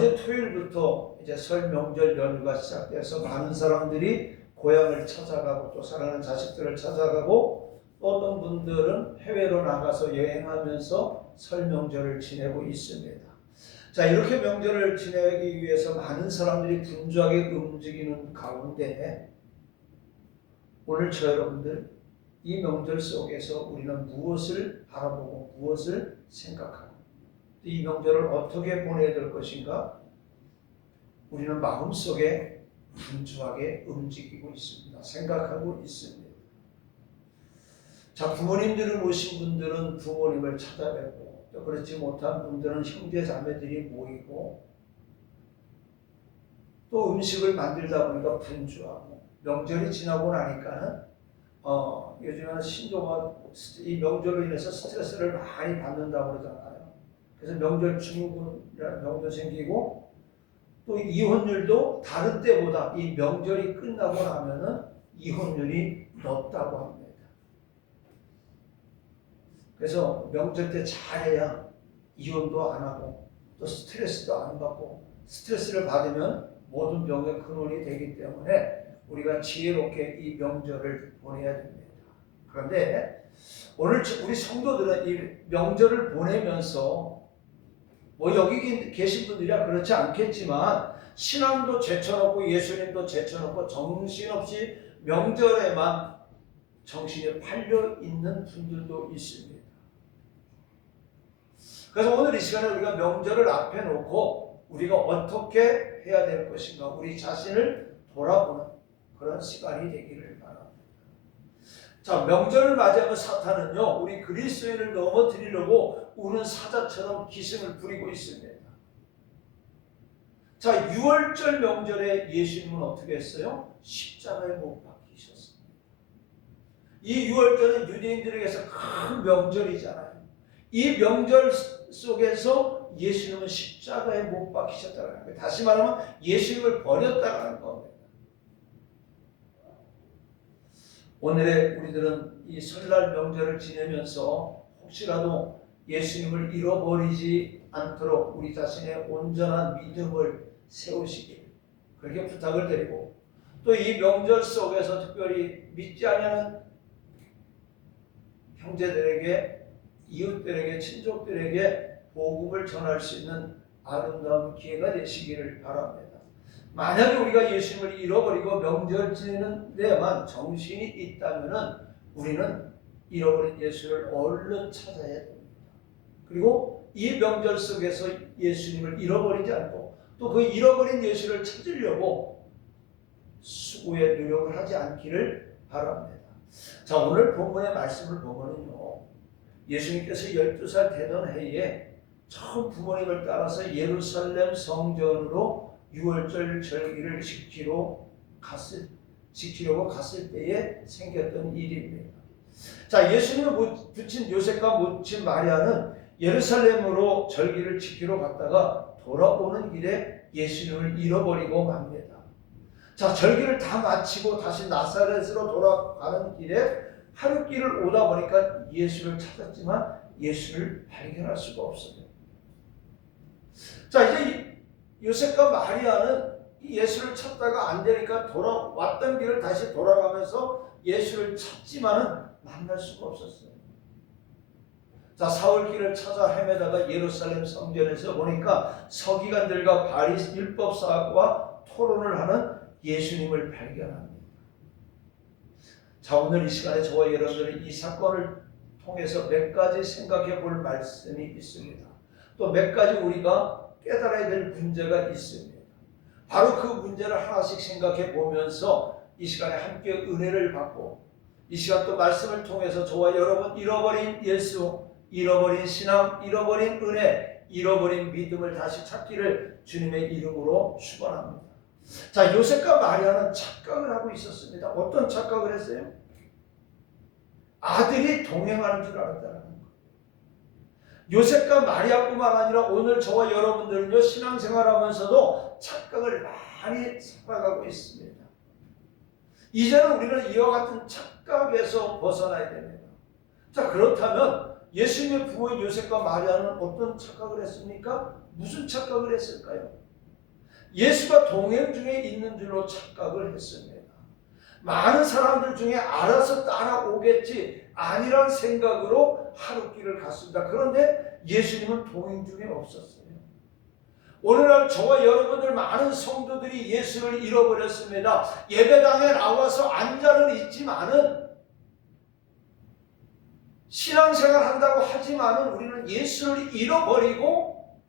어제 토요일부터 이제 설 명절 연휴가 시작돼서 많은 사람들이 고향을 찾아가고 또 사랑하는 자식들을 찾아가고 또 어떤 분들은 해외로 나가서 여행하면서 설 명절을 지내고 있습니다. 자, 이렇게 명절을 지내기 위해서 많은 사람들이 분주하게 움직이는 가운데 오늘 저 여러분들 이 명절 속에서 우리는 무엇을 바라보고 무엇을 생각하고 이 명절을 어떻게 보내야 될 것인가 우리는 마음속에 분주하게 움직이고 있습니다. 생각하고 있습니다. 자, 부모님들을 모신 분들은 부모님을 찾아뵙고 또 그렇지 못한 분들은 형제 자매들이 모이고 또 음식을 만들다 보니까 분주하고 명절이 지나고 나니까는 요즘에는 신조가 이 명절로 인해서 스트레스를 많이 받는다고 그러잖아요. 그래서 명절 증후군이라는 병도 생기고 또 이혼율도 다른 때보다 이 명절이 끝나고 나면은 이혼율이 높다고 합니다. 그래서 명절 때 잘해야 이혼도 안 하고 또 스트레스도 안 받고 스트레스를 받으면 모든 병의 근원이 되기 때문에 우리가 지혜롭게 이 명절을 보내야 됩니다. 그런데 오늘 우리 성도들은 이 명절을 보내면서 뭐 여기 계신 분들이야 그렇지 않겠지만 신앙도 제쳐놓고 예수님도 제쳐놓고 정신없이 명절에만 정신이 팔려 있는 분들도 있습니다. 그래서 오늘 이 시간에 우리가 명절을 앞에 놓고 우리가 어떻게 해야 될 것인가 우리 자신을 돌아보는 그런 시간이 되기를 바랍니다. 자, 명절을 맞이하면 사탄은요 우리 그리스도인을 넘어뜨리려고 우는 사자처럼 기승을 부리고 있습니다. 자, 6월절 명절에 예수님은 어떻게 했어요? 십자가에 못 박히셨습니다. 이 6월절은 유대인들에게서 큰 명절이잖아요. 이 명절 속에서 예수님은 십자가에 못 박히셨다는 거예요. 다시 말하면 예수님을 버렸다는 겁니다. 오늘의 우리들은 이 설날 명절을 지내면서 혹시라도 예수님을 잃어버리지 않도록 우리 자신의 온전한 믿음을 세우시길 그렇게 부탁을 드리고 또 이 명절 속에서 특별히 믿지 않는 형제들에게 이웃들에게 친족들에게 복음을 전할 수 있는 아름다운 기회가 되시기를 바랍니다. 만약에 우리가 예수님을 잃어버리고 명절 지내는 데만 정신이 있다면 우리는 잃어버린 예수를 얼른 찾아야 됩니다. 그리고 이 명절 속에서 예수님을 잃어버리지 않고 또 그 잃어버린 예수를 찾으려고 수고의 노력을 하지 않기를 바랍니다. 자, 오늘 본문의 말씀을 보면요 예수님께서 12살 되던 해에 처음 부모님을 따라서 예루살렘 성전으로 6월절 절기를 지키려고 갔을 때에 생겼던 일입니다. 자, 예수님을 붙인 요셉과 모친 마리아는 예루살렘으로 절기를 지키러 갔다가 돌아오는 길에 예수님을 잃어버리고 맙니다. 자, 절기를 다 마치고 다시 나사렛으로 돌아가는 길에 하룻길을 오다 보니까 예수를 찾았지만 예수를 발견할 수가 없어요. 자, 이제 요셉과 마리아는 예수를 찾다가 안 되니까 돌아왔던 길을 다시 돌아가면서 예수를 찾지만은 만날 수가 없었어요. 자, 사흘길을 찾아 헤매다가 예루살렘 성전에서 보니까 서기관들과 바리새 율법사와 토론을 하는 예수님을 발견합니다. 자, 오늘 이 시간에 저와 여러분들은 이 사건을 통해서 몇 가지 생각해 볼 말씀이 있습니다. 또 몇 가지 우리가 깨달아야 될 문제가 있습니다. 바로 그 문제를 하나씩 생각해 보면서 이 시간에 함께 은혜를 받고 이 시간 또 말씀을 통해서 저와 여러분 잃어버린 예수, 잃어버린 신앙, 잃어버린 은혜, 잃어버린 믿음을 다시 찾기를 주님의 이름으로 축원합니다. 자, 요셉과 마리아는 착각을 하고 있었습니다. 어떤 착각을 했어요? 아들이 동행하는 줄 알았다는 거예요. 요셉과 마리아뿐만 아니라 오늘 저와 여러분들은요 신앙생활하면서도 착각을 많이 살아가고 있습니다. 이제는 우리는 이와 같은 착각에서 벗어나야 됩니다. 자, 그렇다면 예수님의 부모인 요셉과 마리아는 어떤 착각을 했습니까? 무슨 착각을 했을까요? 예수가 동행 중에 있는 줄로 착각을 했습니다. 많은 사람들 중에 알아서 따라오겠지 아니란 생각으로 하루길을 갔습니다. 그런데 예수님은 동행 중에 없었어요. 오늘날 저와 여러분들 많은 성도들이 예수를 잃어버렸습니다. 예배당에 나와서 앉아는 있지만은 신앙생활 한다고 하지만은 우리는 예수를 잃어버리고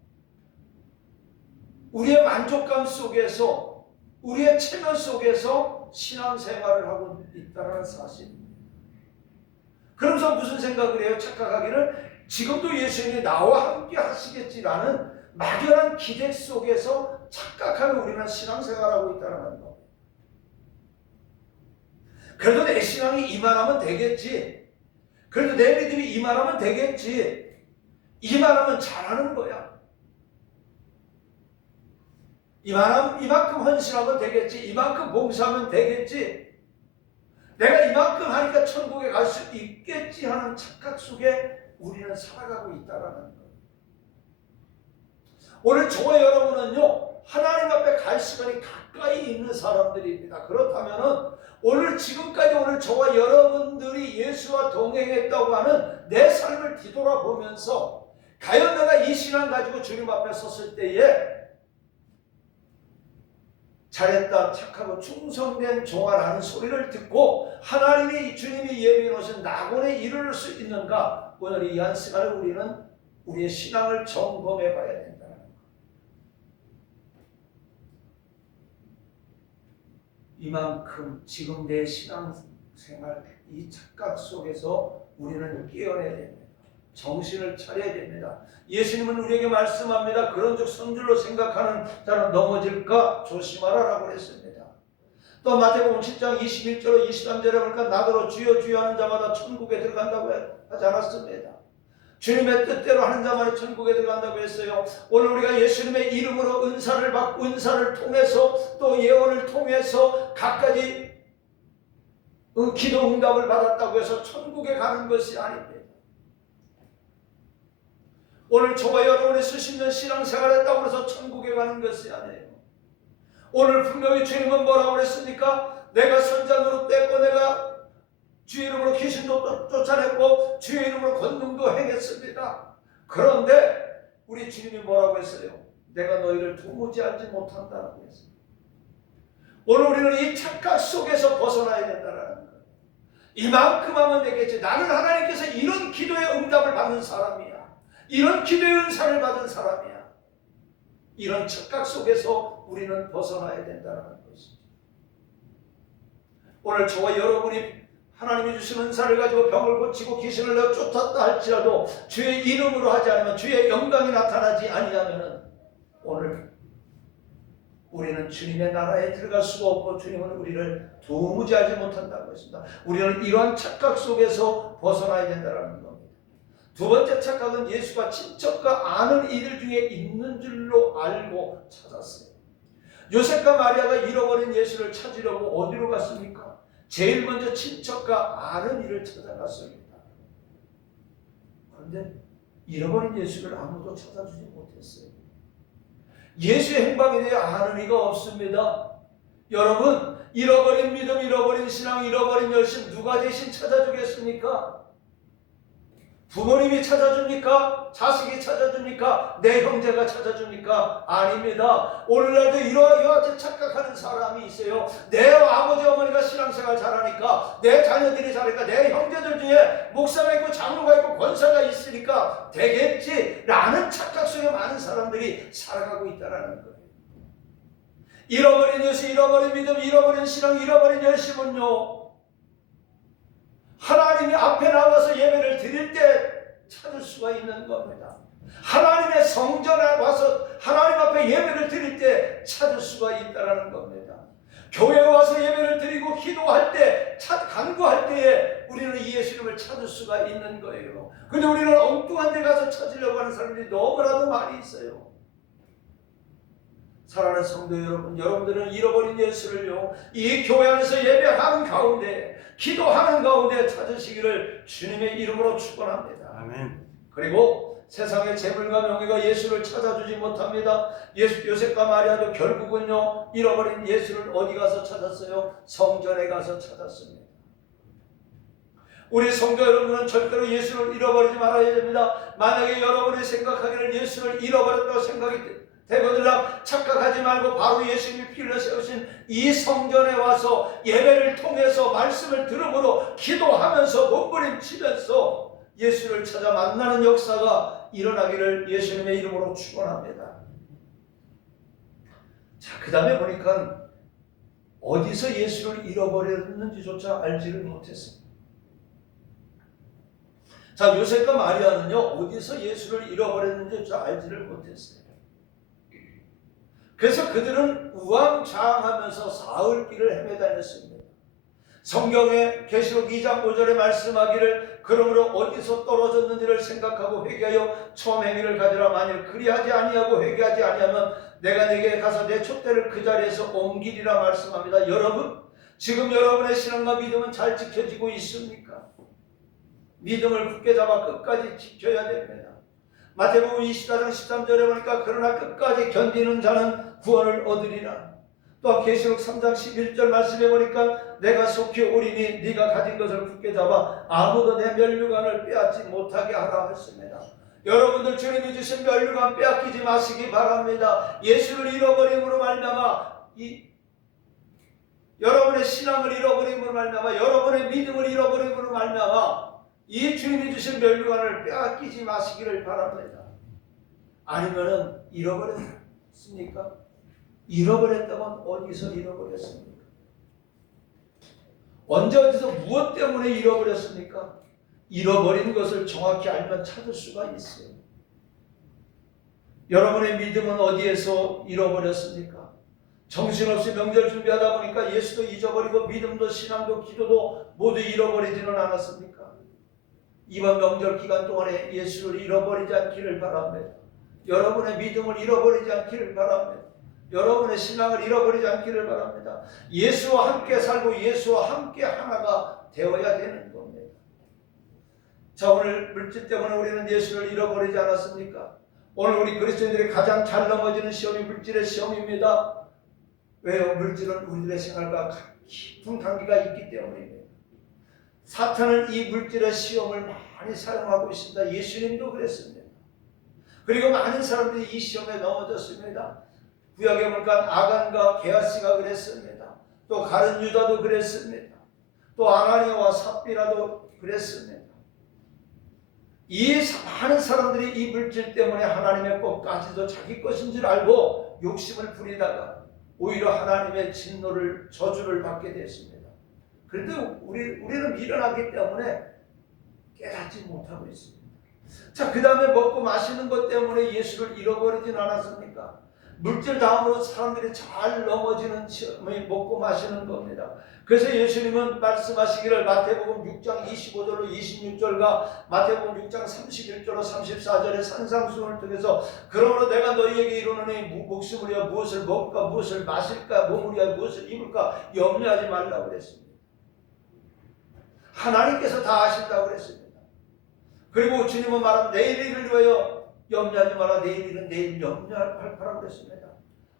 우리의 만족감 속에서 우리의 체면 속에서 신앙생활을 하고 있다는 사실입니다. 그러면서 무슨 생각을 해요? 착각하기를 지금도 예수님이 나와 함께 하시겠지라는 막연한 기대 속에서 착각하며 우리는 신앙생활하고 있다는 거. 그래도 내 신앙이 이만하면 되겠지. 그래도 내 믿음이 이만하면 되겠지. 이만하면 잘하는 거야. 이만큼 헌신하면 되겠지. 이만큼 봉사하면 되겠지. 내가 이만큼 하니까 천국에 갈 수 있겠지 하는 착각 속에 우리는 살아가고 있다는 거예요. 오늘 저와 여러분은요, 하나님 앞에 갈 시간이 가까이 있는 사람들입니다. 그렇다면 오늘 지금까지 오늘 저와 여러분들이 예수와 동행했다고 하는 내 삶을 뒤돌아보면서 과연 내가 이 신앙 가지고 주님 앞에 섰을 때에 잘했다, 착하고 충성된 종아라는 소리를 듣고 하나님이 주님이 예비해 놓으신 낙원에 이르를 수 있는가? 오늘 이 한 시간에 우리는 우리의 신앙을 점검해 봐야 된다는 것. 이만큼 지금 내 신앙생활 이 착각 속에서 우리는 깨어나야 됩니다. 정신을 차려야 됩니다. 예수님은 우리에게 말씀합니다. 그런즉 성질로 생각하는 자는 넘어질까 조심하라라고 했습니다. 또 마태복음 7장 21절로 23절에 보니까 나더러 주여 주여 하는 자마다 천국에 들어간다고 하지 않았습니다. 주님의 뜻대로 하는 자만이 천국에 들어간다고 했어요. 오늘 우리가 예수님의 이름으로 은사를 받고 은사를 통해서 또 예언을 통해서 각가지 기도 응답을 받았다고 해서 천국에 가는 것이 아닙니다. 오늘 저와 여러분이 수십 년 신앙생활을 했다고 해서 천국에 가는 것이 아니에요. 오늘 분명히 주님은 뭐라고 그랬습니까? 내가 선자 노릇됐고 내가 주의 이름으로 귀신도 쫓아냈고 주의 이름으로 권능도 행했습니다. 그런데 우리 주님이 뭐라고 했어요? 내가 너희를 도무지 알지 못한다라고 했어요. 오늘 우리는 이 착각 속에서 벗어나야 된다는 거예요. 이만큼 하면 되겠지. 나는 하나님께서 이런 기도의 응답을 받는 사람이야. 이런 기도의 은사를 받은 사람이야. 이런 착각 속에서 우리는 벗어나야 된다는 것입니다. 오늘 저와 여러분이 하나님이 주신 은사를 가지고 병을 고치고 귀신을 내어 쫓았다 할지라도 주의 이름으로 하지 않으면 주의 영광이 나타나지 아니하면 오늘 우리는 주님의 나라에 들어갈 수가 없고 주님은 우리를 도무지 알지 못한다고 했습니다. 우리는 이러한 착각 속에서 벗어나야 된다는 겁니다. 두 번째 착각은 예수가 친척과 아는 이들 중에 있는 줄로 알고 찾았어요. 요셉과 마리아가 잃어버린 예수를 찾으려고 어디로 갔습니까? 제일 먼저 친척과 아는 이를 찾아갔습니다. 그런데 잃어버린 예수를 아무도 찾아주지 못했어요. 예수의 행방에 대해 아는 이가 없습니다. 여러분, 잃어버린 믿음, 잃어버린 신앙, 잃어버린 열심 누가 대신 찾아주겠습니까? 부모님이 찾아줍니까? 자식이 찾아줍니까? 내 형제가 찾아줍니까? 아닙니다. 오늘날도 이러한 착각하는 사람이 있어요. 내 아버지 어머니가 신앙생활 잘하니까, 내 자녀들이 잘하니까, 내 형제들 중에 목사가 있고 장로가 있고 권사가 있으니까 되겠지 라는 착각 속에 많은 사람들이 살아가고 있다는 거예요. 잃어버린 예수, 잃어버린 믿음, 잃어버린 신앙, 잃어버린 열심은요, 하나님이 앞에 나와서 예배를 드릴 때 찾을 수가 있는 겁니다. 하나님의 성전에 와서 하나님 앞에 예배를 드릴 때 찾을 수가 있다는 겁니다. 교회에 와서 예배를 드리고 기도할 때, 간구할 때에 우리는 이 예수님을 찾을 수가 있는 거예요. 그런데 우리는 엉뚱한 데 가서 찾으려고 하는 사람들이 너무나도 많이 있어요. 사랑하는 성도 여러분, 여러분들은 잃어버린 예수를요, 이 교회 안에서 예배하는 가운데, 기도하는 가운데 찾으시기를 주님의 이름으로 축원합니다. 아멘. 그리고 세상의 재물과 명예가 예수를 찾아주지 못합니다. 요셉과 마리아도 결국은요, 잃어버린 예수를 어디 가서 찾았어요? 성전에 가서 찾았습니다. 우리 성도 여러분은 절대로 예수를 잃어버리지 말아야 됩니다. 만약에 여러분이 생각하기를 예수를 잃어버렸다고 생각이 되거든요, 착각하지 말고 바로 예수님이 피 흘려 세우신 이 성전에 와서 예배를 통해서 말씀을 들음으로 기도하면서 몸부림치면서 예수를 찾아 만나는 역사가 일어나기를 예수님의 이름으로 축원합니다. 자, 그 다음에 보니까 어디서 예수를 잃어버렸는지조차 알지를 못했습니다. 자, 요셉과 마리아는요, 어디서 예수를 잃어버렸는지조차 알지를 못했어요. 그래서 그들은 우왕좌왕하면서 사흘길을 헤매다녔습니다. 성경에 계시록 2장 5절에 말씀하기를 그러므로 어디서 떨어졌는지를 생각하고 회개하여 처음 행위를 가지라. 만일 그리하지 아니하고 회개하지 아니하면 내가 네게 가서 내 촛대를 그 자리에서 옮기리라 말씀합니다. 여러분, 지금 여러분의 신앙과 믿음은 잘 지켜지고 있습니까? 믿음을 굳게 잡아 끝까지 지켜야 됩니다. 마태복음 24장 13절에 보니까 그러나 끝까지 견디는 자는 구원을 얻으리라. 또 계시록 3장 11절 말씀해 보니까 내가 속히 오리니 네가 가진 것을 굳게 잡아 아무도 내 면류관을 빼앗지 못하게 하라 했습니다. 여러분들 주님이 주신 면류관 빼앗기지 마시기 바랍니다. 예수를 잃어버림으로 말미암아 여러분의 신앙을 잃어버림으로 말미암아 여러분의 믿음을 잃어버림으로 말미암아 이 주님이 주신 면류관을 빼앗기지 마시기를 바랍니다. 아니면은 잃어버렸습니까? 잃어버렸다면 어디서 잃어버렸습니까? 언제 어디서 무엇 때문에 잃어버렸습니까? 잃어버린 것을 정확히 알면 찾을 수가 있어요. 여러분의 믿음은 어디에서 잃어버렸습니까? 정신없이 명절 준비하다 보니까 예수도 잊어버리고 믿음도 신앙도 기도도 모두 잃어버리지는 않았습니까? 이번 명절 기간 동안에 예수를 잃어버리지 않기를 바랍니다. 여러분의 믿음을 잃어버리지 않기를 바랍니다. 여러분의 신앙을 잃어버리지 않기를 바랍니다. 예수와 함께 살고 예수와 함께 하나가 되어야 되는 겁니다. 자, 오늘 물질 때문에 우리는 예수를 잃어버리지 않았습니까? 오늘 우리 그리스도인들이 가장 잘 넘어지는 시험이 물질의 시험입니다. 왜요? 물질은 우리들의 생활과 깊은 관계가 있기 때문입니다. 사탄은 이 물질의 시험을 많이 사용하고 있습니다. 예수님도 그랬습니다. 그리고 많은 사람들이 이 시험에 넘어졌습니다. 구약에 보니까 아간과 게하시가 그랬습니다. 또 가룟 유다도 그랬습니다. 또 아나니아와 삽비라도 그랬습니다. 이 많은 사람들이 이 물질 때문에 하나님의 것까지도 자기 것인 줄 알고 욕심을 부리다가 오히려 하나님의 진노를 저주를 받게 됐습니다. 그런데 우리는 미련하기 때문에 깨닫지 못하고 있습니다. 자, 그 다음에 먹고 마시는 것 때문에 예수를 잃어버리진 않았습니까? 물질 다음으로 사람들이 잘 넘어지는 시험이 먹고 마시는 겁니다. 그래서 예수님은 말씀하시기를 마태복음 6장 25절로 26절과 마태복음 6장 31절로 34절의 산상수훈을 통해서 그러므로 내가 너희에게 이르노니 목숨을 위하여 무엇을 먹을까 무엇을 마실까 몸을 위하여 무엇을 입을까 염려하지 말라고 그랬습니다. 하나님께서 다 아신다고 그랬습니다. 그리고 주님은 말하면 내일 일을 위하여 염려하지 마라. 내일 일은 내일 염려할 거라고 그랬습니다.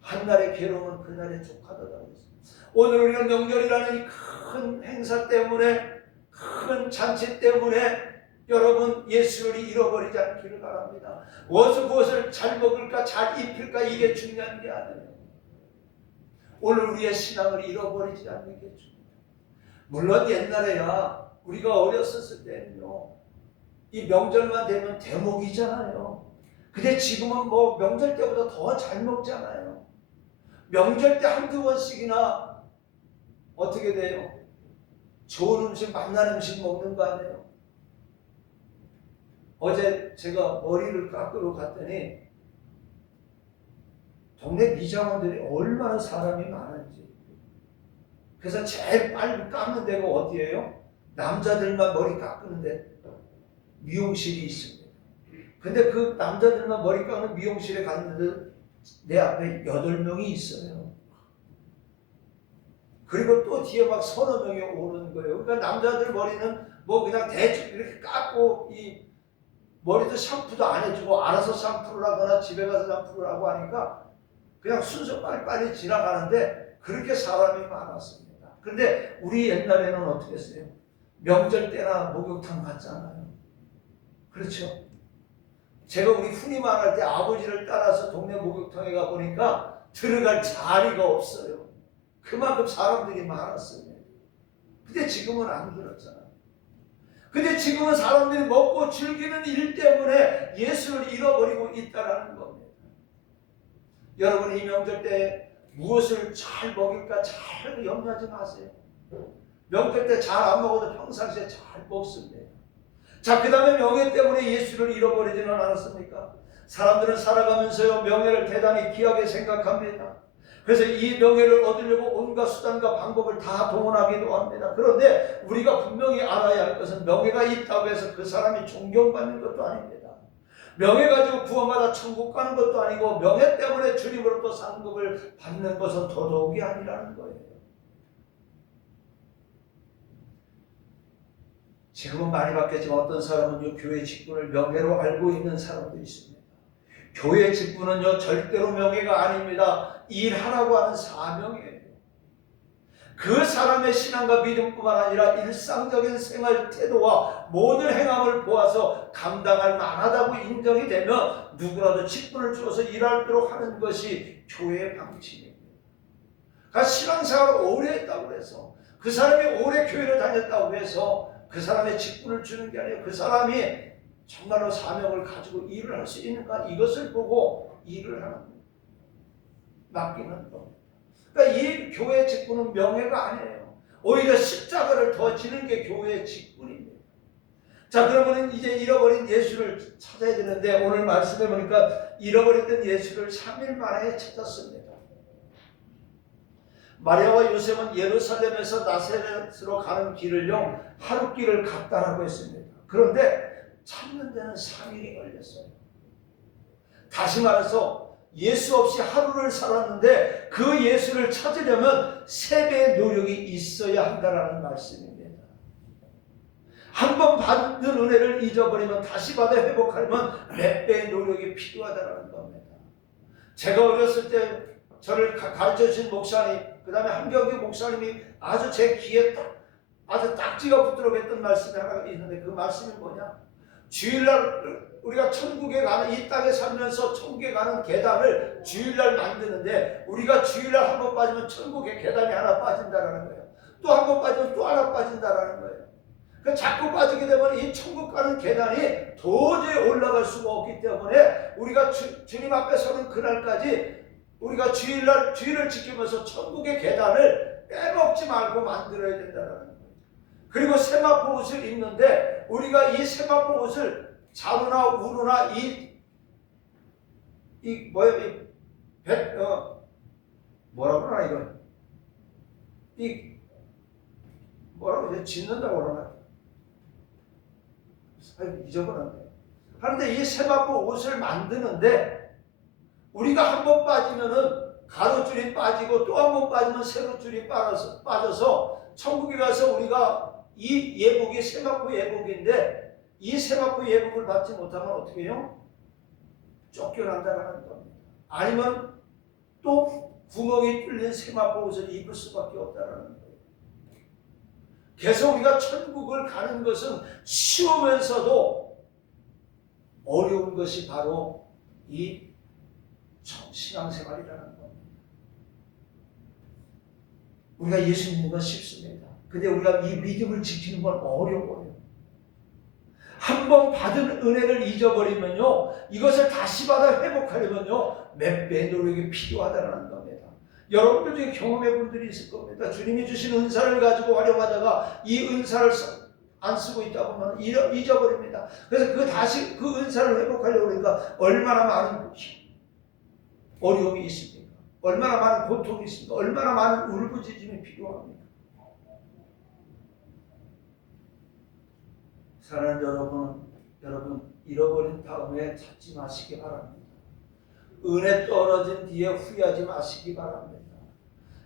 한날의 괴로움은 그날의 족하다고 그랬습니다. 오늘 우리는 명절이라는 이 큰 행사 때문에 큰 잔치 때문에 여러분 예수를 잃어버리지 않기를 바랍니다. 무엇을 잘 먹을까 잘 입힐까 이게 중요한 게 아니에요. 오늘 우리의 신앙을 잃어버리지 않는 게 중요해요. 물론 옛날에야 우리가 어렸었을 때는요 이 명절만 되면 대목이잖아요. 근데 지금은 뭐 명절 때보다 더 잘 먹잖아요. 명절 때 한두 번씩이나 어떻게 돼요? 좋은 음식, 맛난 음식 먹는 거 아니에요? 어제 제가 머리를 깎으러 갔더니 동네 미장원들이 얼마나 사람이 많은지. 그래서 제일 빨리 깎는 데가 어디예요? 남자들만 머리 깎는데 미용실이 있습니다. 근데 그 남자들만 머리 깎는 미용실에 갔는데 내 앞에 8명이 있어요. 그리고 또 뒤에 막 서너 명이 오는 거예요. 그러니까 남자들 머리는 뭐 그냥 대충 이렇게 깎고 이 머리도 샴푸도 안 해주고 알아서 샴푸를 하거나 집에 가서 샴푸를 하고 하니까 그냥 순서 빨리빨리 지나가는데 그렇게 사람이 많았습니다. 그런데 우리 옛날에는 어떻게 했어요? 명절 때나 목욕탕 갔잖아요. 그렇죠? 제가 우리 훈이만 할 때 아버지를 따라서 동네 목욕탕에 가보니까 들어갈 자리가 없어요. 그만큼 사람들이 많았어요. 근데 지금은 안 그렇잖아요. 근데 지금은 사람들이 먹고 즐기는 일 때문에 예수를 잃어버리고 있다는 겁니다. 여러분, 이 명절 때 무엇을 잘 먹일까 잘 염려하지 마세요. 명절 때 잘 안 먹어도 평상시에 잘 먹습니다. 자, 그 다음에 명예 때문에 예수를 잃어버리지는 않았습니까? 사람들은 살아가면서요, 명예를 대단히 귀하게 생각합니다. 그래서 이 명예를 얻으려고 온갖 수단과 방법을 다 동원하기도 합니다. 그런데 우리가 분명히 알아야 할 것은 명예가 있다고 해서 그 사람이 존경받는 것도 아닙니다. 명예 가지고 구원받아 천국 가는 것도 아니고 명예 때문에 주님으로부터 상급을 받는 것은 더더욱이 아니라는 거예요. 지금은 많이 바뀌었지만 어떤 사람은 교회 직분을 명예로 알고 있는 사람도 있습니다. 교회 직분은요 절대로 명예가 아닙니다. 일하라고 하는 사명이에요. 그 사람의 신앙과 믿음뿐만 아니라 일상적인 생활 태도와 모든 행함을 보아서 감당할 만하다고 인정이 되면 누구라도 직분을 주어서 일하도록 하는 것이 교회의 방침입니다. 그러니까 신앙생활을 오래 했다고 해서 그 사람이 오래 교회를 다녔다고 해서 그 사람의 직분을 주는 게 아니라 그 사람이 정말로 사명을 가지고 일을 할 수 있는가, 이것을 보고 일을 하는 겁니다. 맡기는 겁니다. 그러니까 이 교회 직분은 명예가 아니에요. 오히려 십자가를 더 지는 게 교회의 직분입니다. 자, 그러면 이제 잃어버린 예수를 찾아야 되는데 오늘 말씀해 보니까 잃어버렸던 예수를 3일 만에 찾았습니다. 마리아와 요셉은 예루살렘에서 나사렛으로 가는 길을요 하룻길을 갔다라고 했습니다. 그런데 찾는 데는 3일이 걸렸어요. 다시 말해서 예수 없이 하루를 살았는데 그 예수를 찾으려면 3배의 노력이 있어야 한다라는 말씀입니다. 한 번 받는 은혜를 잊어버리면 다시 받아 회복하려면 몇 배의 노력이 필요하다는 겁니다. 제가 어렸을 때 저를 가르쳐주신 목사님, 그 다음에 한경규 목사님이 아주 제 귀에 아주 딱지가 붙도록 했던 말씀이 하나 있는데 그 말씀이 뭐냐? 주일날 우리가 천국에 가는, 이 땅에 살면서 천국에 가는 계단을 주일날 만드는데 우리가 주일날 한 번 빠지면 천국에 계단이 하나 빠진다라는 거예요. 또 한 번 빠지면 또 하나 빠진다라는 거예요. 그러니까 자꾸 빠지게 되면 이 천국 가는 계단이 도저히 올라갈 수가 없기 때문에 우리가 주님 앞에 서는 그날까지 우리가 주일날 주일을 지키면서 천국의 계단을 빼먹지 말고 만들어야 된다는 거예요. 그리고 세마포 옷을 입는데 우리가 이 세마포 옷을 자루나 우루나 뭐라고 하나 이거 뭐라고 이제 짓는다고 그러나 잊어버렸네. 그런데 이 세마포 옷을 만드는데 우리가 한 번 빠지면은 가로줄이 빠지고 또 한 번 빠지면 세로줄이 빠져서 천국에 가서 우리가 이 예복이 세마포 예복인데 이 세마포 예복을 받지 못하면 어떻게 해요? 쫓겨난다는 겁니다. 아니면 또 구멍이 뚫린 세마포 옷을 입을 수밖에 없다는 거예요. 그래서 우리가 천국을 가는 것은 쉬우면서도 어려운 것이 바로 이 신앙생활이라는 겁니다. 우리가 예수 믿는 건 쉽습니다. 근데 우리가 이 믿음을 지키는 건 어려워요. 한 번 받은 은혜를 잊어버리면요 이것을 다시 받아 회복하려면요 몇 배의 노력이 필요하다는 겁니다. 여러분들 중에 경험해 본 분들이 있을 겁니다. 주님이 주신 은사를 가지고 활용하다가 이 은사를 안 쓰고 있다 보면 잊어버립니다. 그래서 다시 그 은사를 회복하려고 그러니까 얼마나 많은 어려움이 있습니까? 얼마나 많은 고통이 있습니까? 얼마나 많은 울부짖음이 필요합니까? 사랑하는 여러분 잃어버린 다음에 찾지 마시기 바랍니다. 은혜 떨어진 뒤에 후회하지 마시기 바랍니다.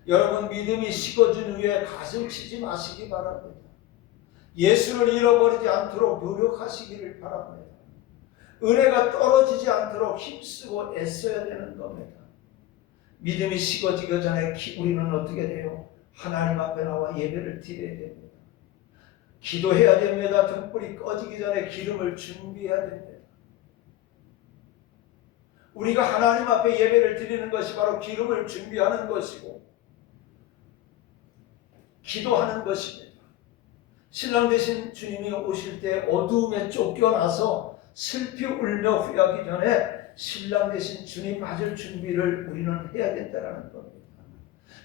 여러분 믿음이 식어진 후에 가슴 치지 마시기 바랍니다. 예수를 잃어버리지 않도록 노력하시기를 바랍니다. 은혜가 떨어지지 않도록 힘쓰고 애써야 되는 겁니다. 믿음이 식어지기 전에 우리는 어떻게 돼요? 하나님 앞에 나와 예배를 드려야 됩니다. 기도해야 됩니다. 등불이 꺼지기 전에 기름을 준비해야 됩니다. 우리가 하나님 앞에 예배를 드리는 것이 바로 기름을 준비하는 것이고 기도하는 것입니다. 신랑 되신 주님이 오실 때 어두움에 쫓겨나서 슬피 울며 후회하기 전에 신랑 되신 주님 맞을 준비를 우리는 해야 된다는 겁니다.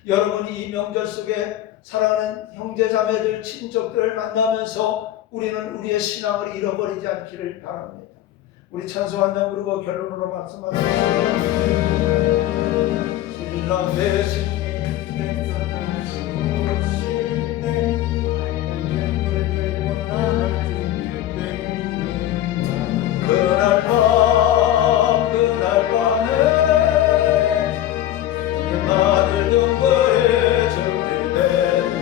여러분이 이 명절 속에 사랑하는 형제자매들, 친족들을 만나면서 우리는 우리의 신앙을 잃어버리지 않기를 바랍니다. 우리 찬송 한 장 부르고 결론으로 말씀하겠습니다. 신랑 되신 그날 밤에 아들 등불에 준비되느냐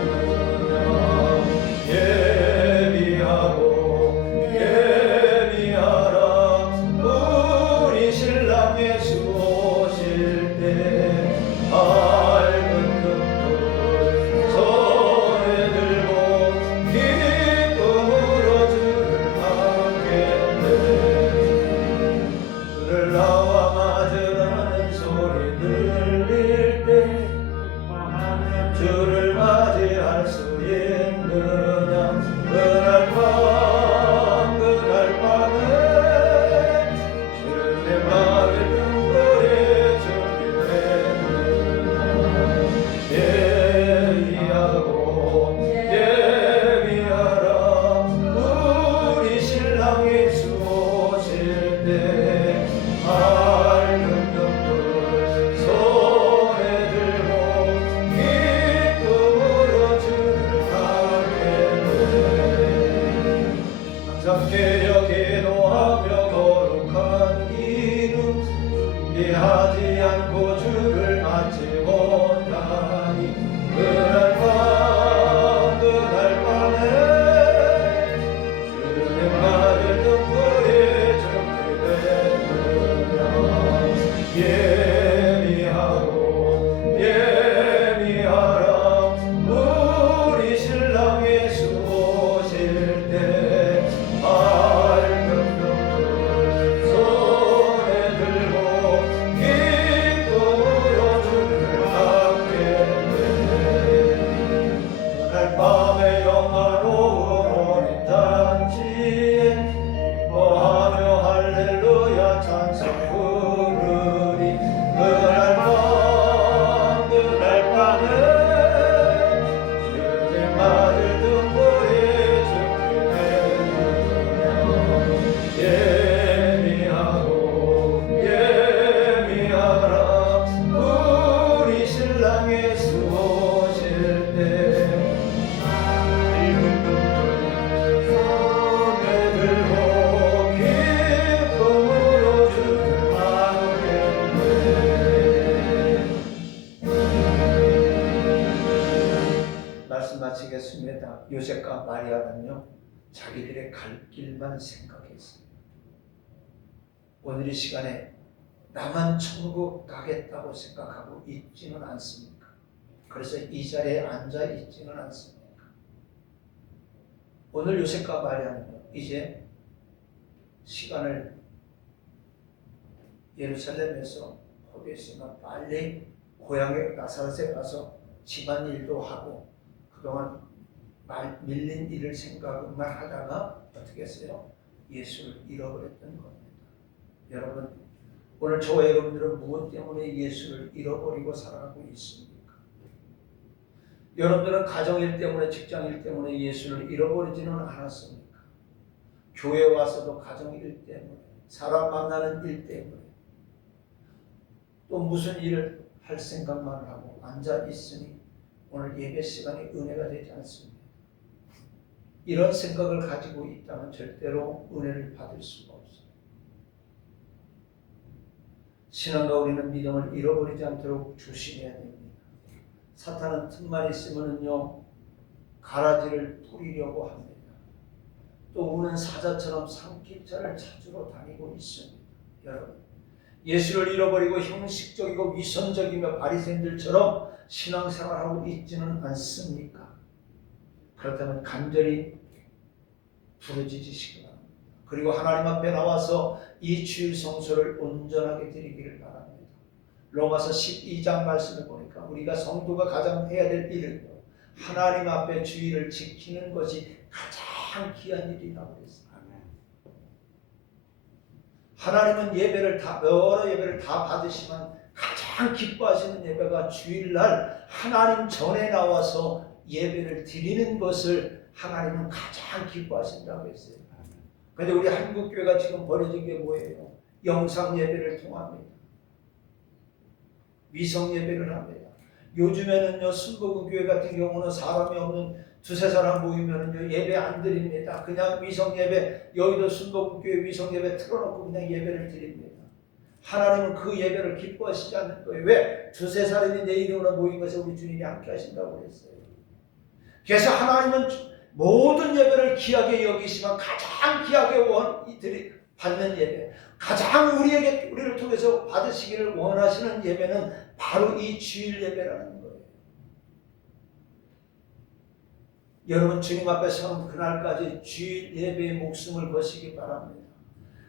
예비하라 우리 신랑 예수 오실 때 밝은 등불 손에 들고 기쁨으로 주를 받겠네. 그를 나와 맞으라는 소리 들릴 때 주를 맞이할 수 있느냐. 그날 밤에 주의 막을 등불에 준비되느냐 예비하라 우리 신랑 예수 오실 때 밝은 등불 손에 들고 기쁨으로 주를 받겠네. 항상 깨려 기도하며 거룩한 기름 준비하지 않고 주를 맞지 못하니 그날 밤에 주님 맞을 등불에 준비되느냐 예비하라 우리 신랑 예수 오실 때 밝은 등불 손에 들고 기쁨으로 주를 받겠네. 그날 밤에 영화로운 어린 잔치에 기뻐하며 할렐루야 찬송 부르리. 그날 밤에 주님 맞을 등불에 준비되느냐 예비하라 우리 신랑 예수 오실 때 밝은 등불 손에 들고 기쁨으로 주를 받겠네. 말씀 마치겠습니다. 요셉과 마리아는요 자기들의 갈 길만 생각했습니다. 오늘 이 시간에 나만 천국 가겠다고 생각하고 있지는 않습니까? 그래서 이 자리에 앉아 있지는 않습니까? 오늘 요셉과 마리아는요 이제 시간을 예루살렘에서 포기했으면 빨리 고향에 나사렛에 가서 집안일도 하고 그동안 밀린 일을 생각만 하다가 어떻게 했어요? 예수를 잃어버렸던 겁니다. 여러분 오늘 저와 여러분들은 무엇 때문에 예수를 잃어버리고 살아가고 있습니까? 여러분들은 가정일 때문에 직장일 때문에 예수를 잃어버리지는 않았습니까? 교회 와서도 가정일 때문에 사람 만나는 일 때문에 또 무슨 일을 할 생각만 하고 앉아 있으니 오늘 예배 시간이 은혜가 되지 않습니다. 이런 생각을 가지고 있다면 절대로 은혜를 받을 수가 없어요. 신앙과 우리는 믿음을 잃어버리지 않도록 조심해야 됩니다. 사탄은 틈만 있으면요 가라지를 뿌리려고 합니다. 또 우는 사자처럼 산기차를 찾으러 다니고 있습니다. 여러분, 예수를 잃어버리고 형식적이고 위선적이며 바리새인들처럼 신앙생활하고 있지는 않습니까? 그렇다면 간절히 부르짖으시기 바랍니다. 그리고 하나님 앞에 나와서 이 주일 성소를 온전하게 드리기를 바랍니다. 로마서 12장 말씀을 보니까 우리가 성도가 가장 해야 될 일은요, 하나님 앞에 주일을 지키는 것이 가장 귀한 일이라고 했습니다. 하나님은 여러 예배를 다 받으시면 가장 기뻐하시는 예배가 주일날 하나님 전에 나와서 예배를 드리는 것을 하나님은 가장 기뻐하신다고 했어요. 그런데 우리 한국교회가 지금 벌어진 게 뭐예요? 영상 예배를 통합니다. 위성 예배를 합니다. 요즘에는요, 순복음교회 같은 경우는 사람이 없는 두세 사람 모이면은요, 예배 안 드립니다. 그냥 위성 예배, 여의도 순복음교회 위성 예배 틀어놓고 그냥 예배를 드립니다. 하나님은 그 예배를 기뻐하시지 않는 거예요. 왜? 두세 사람이 내 이름으로 모인 것에 우리 주님이 함께 하신다고 했어요. 그래서 하나님은 모든 예배를 귀하게 여기시면 가장 귀하게 받는 예배, 가장 우리를 통해서 받으시기를 원하시는 예배는 바로 이 주일 예배라는 거예요. 여러분, 주님 앞에 서는 그날까지 주일 예배의 목숨을 거시기 바랍니다.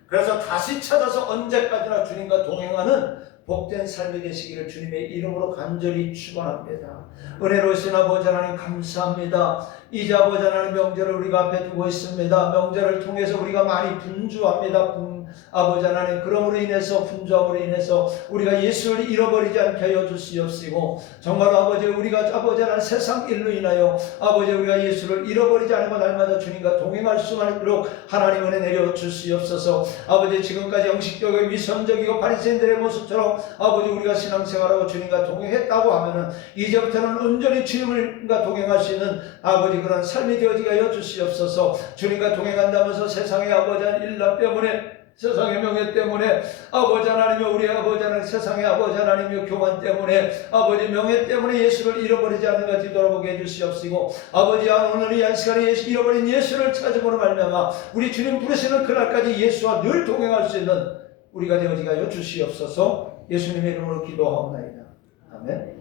그래서 다시 찾아서 언제까지나 주님과 동행하는 복된 삶이 되시기를 주님의 이름으로 간절히 축원합니다. 은혜로우신 아버지 하나님 감사합니다. 이제 아버지 하나님 명절을 우리가 앞에 두고 있습니다. 명절을 통해서 우리가 많이 분주합니다. 아버지 하나님, 그러므로 인해서 분주함으로 인해서 우리가 예수를 잃어버리지 않게 하여 주시옵시고, 정말 우리가 아버지 하나님 세상 일로 인하여 아버지 우리가 예수를 잃어버리지 않고 날마다 주님과 동행할 수만 있도록 하나님 은혜 내려 주시옵소서. 아버지, 지금까지 형식적이고 위선적이고 바리새인들의 모습처럼 아버지 우리가 신앙생활하고 주님과 동행했다고 하면은 이제부터는 온전히 주님과 동행할 수 있는 아버지 그런 삶이 되어지게 하여 주시옵소서. 주님과 동행한다면서 세상의 아버지 하나님 일납 때문에, 세상의 명예 때문에, 아버지 하나님이여 우리 아버지 하나님 세상의 아버지 하나님이여 교만 때문에, 아버지 명예 때문에 예수를 잃어버리지 않는 것 뒤돌아보게 해주시옵시고, 아버지 오늘 이 한 시간에 잃어버린 예수를 찾으므로 말미암아 우리 주님 부르시는 그날까지 예수와 늘 동행할 수 있는 우리가 되어지게 하여 주시옵소서. 예수님의 이름으로 기도하옵나이다. 아멘.